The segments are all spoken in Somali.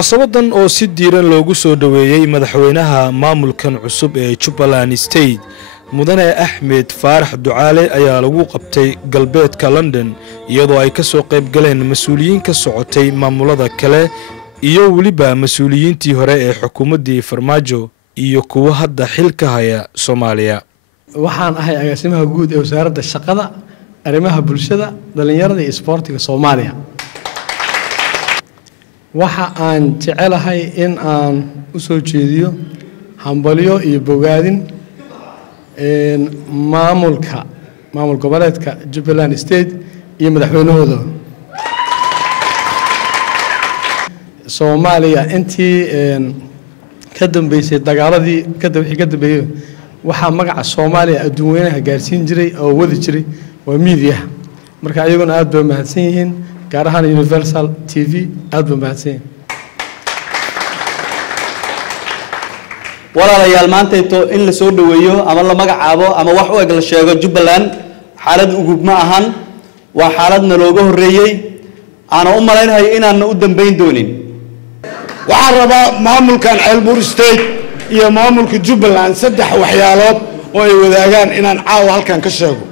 munaasabadan oo si diiran loogu soo dhaweeyay madaxweynaha maamulkan cusub ee Jubaland State mudane Axmed Faarax Ducaale ayaa lagu qabtay galbeedka London iyadoo ay ka soo qayb galeen mas'uuliyiin ka socotay maamulada kale iyo waliba mas'uuliyiintii hore ee xukuumadii Farmaajo iyo kuwa hadda xilka haya Soomaaliya. waxaan ahay agaasimaha guud ee wasaaradda shaqada arrimaha bulshada dhalinyarada iyo isboortiga Soomaaliya. waxa aan jecelahay in aan u soo jeediyo hambalyo iyo bogaadin maamul goboleedka Jubaland State iyo madaxweynahooda Soomaaliya intii ka dambeysay dagaaladii ka dambeeyay waxa magaca Soomaaliya adduunweynaha gaarsiin jiray oo wadi jiray waa media marka ayaguna aad bay mahadsan yihiin gaar ahaan Universal TV aad bay mahadsan yihiin walaalayaal maanta in la soo dhaweeyo ama la magacaabo ama wax u eg la sheego Jubaland xaalad ugu ma ahan waa xaaladna looga horeeyay ana u maleynahay inaan u dambeyn doonin waxaan rabaa maamulkan Elbur State iyo maamulka Jubaland saddex waxyaalood oo ay wadaagaan inaan caawa halkan ka sheego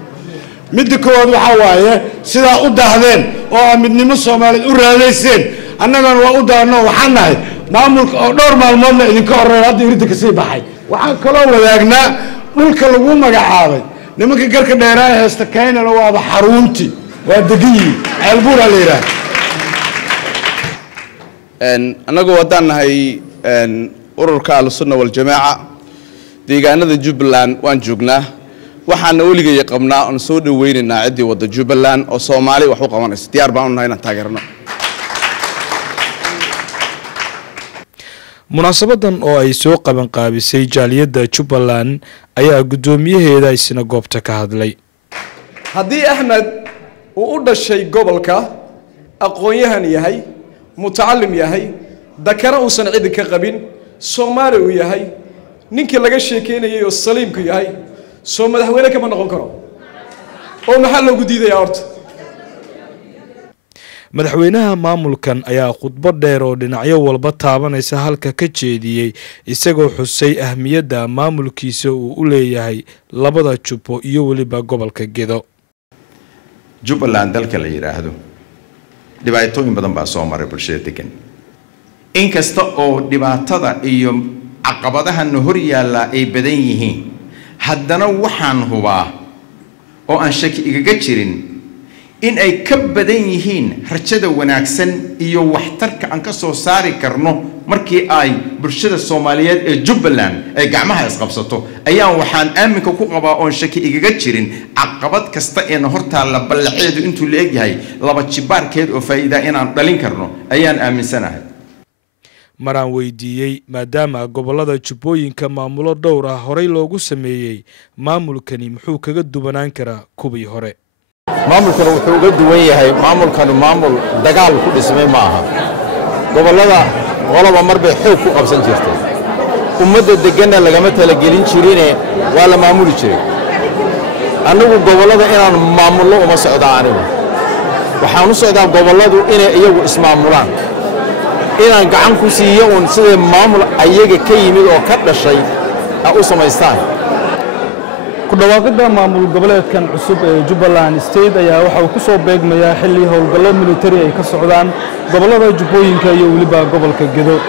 mid koowaad waxa waaye sida u daahdeen oo midnimo Soomaaliyeed u raadayseen annagana waa u daano waxaan nahay maamulka oo dhowr maalmoodna idinka horeeyay hadda irinta ka sii baxay waxaan kaloo wadaagnaa dhulka lagu magacaabay nimanka garka dheeraa heesta kaynana waaba xarunti waa degiyi Elbur la yiraahdo anagu wadaan nahay ururka al-sunna wal jamaa deegaanada Jubaland waan joognaa waxaan waligeey qabnaa oo soo dhaweynaa cidii wada Jubaland oo Soomaali wax u qabanaysa diyaar baan u nahay inaan taageerno munaasabadan oo ay soo qaban qaabisay jaaliyada Jubaland ayaa gudoomiyaheeda isna goobta ka hadlay haddii Axmed uu u dhashay gobolka aqoon-yahan yahay mutacallim yahay dakara uusan cid ka qabin Soomaali uu yahay ninkii laga sheekeynayay oo saliimku yahay soo madaxweyne kama noqon karo oo maxaa loogu diidayaa horta madaxweynaha maamulkan ayaa khudbad dheer oo dhinacyo walba taabanaysa halka ka jeediyay isagoo xusay ahmiyadda maamulkiisa uu u leeyahay labada jubbo iyo waliba gobolka Gedo Jubaland dalka la yiraahdo dhibaatooyin badan baa soo maray bulshada degan inkasta oo dhibaatada iyo caqabadaha hor yaala ay badan yihiin haddana waxaan hubaa oo aan shaki igaga jirin in ay ka badan yihiin rajada wanaagsan iyo waxtarka aan ka soo saari karno markii ay bulshada Soomaaliyeed ee Jubaland ay gacmaha isqabsato ayaan waxaan aaminka ku qabaa oo shaki igaga jirin caqabad kasta ee horta la ballaceedu intuu leeyahay laba jibaarkeed oo faa'iido inaan dhalin karno ayaan aaminsanahay maraan weydiiyay maadaama gobolada Jubbooyinka maamulo dhowr ah horey loogu sameeyay maamulkani muxuu kaga duwanaan karaa kubii hore maamulkan wuxuu uga duwan yahay maamulkan maamul dagaal ku dhismay maaha gobolada qoloba marba xoog ku qabsan jirtay ummadda deganna lagama tala gelin jirine waa la maamuli jiray anagu gobolada inaan maamulno uma socdaa anigu waxaan u socdaa goboladu inay iyagu ismaamulaan inaan gacan ku siiyo sida maamul ayaga ka yimid oo ka dhashay u samaystaan ku dhawaaqida maamul goboleedkan cusub ee Jubaland State ayaa waxa uu ku soo beegmayaa xilli howlgallo military ay ka socdaan gobolada Jubbooyinka iyo waliba gobolka Gedo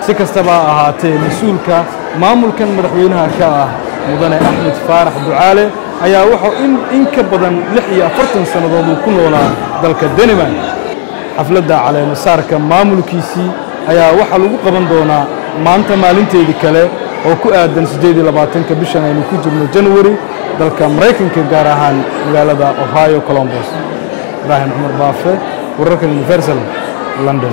si kastaba ahaatee mas'uulka maamulkan madaxweynaha ka ah mudane Axmed Faarax Ducaale ayaa waxa in ka badan 46 sanadood uu ku noolaa dalka Denmark xafladda caleema saarka maamulkiisii ayaa waxa lagu qaban doonaa maanta maalinteedii kale oo ku aadan 28 bishan aynu ku jirno January dalka Mareykanka gaar ahaan magaalada Ohio Columbus Ibrahim Umar Baafe wararka Universal London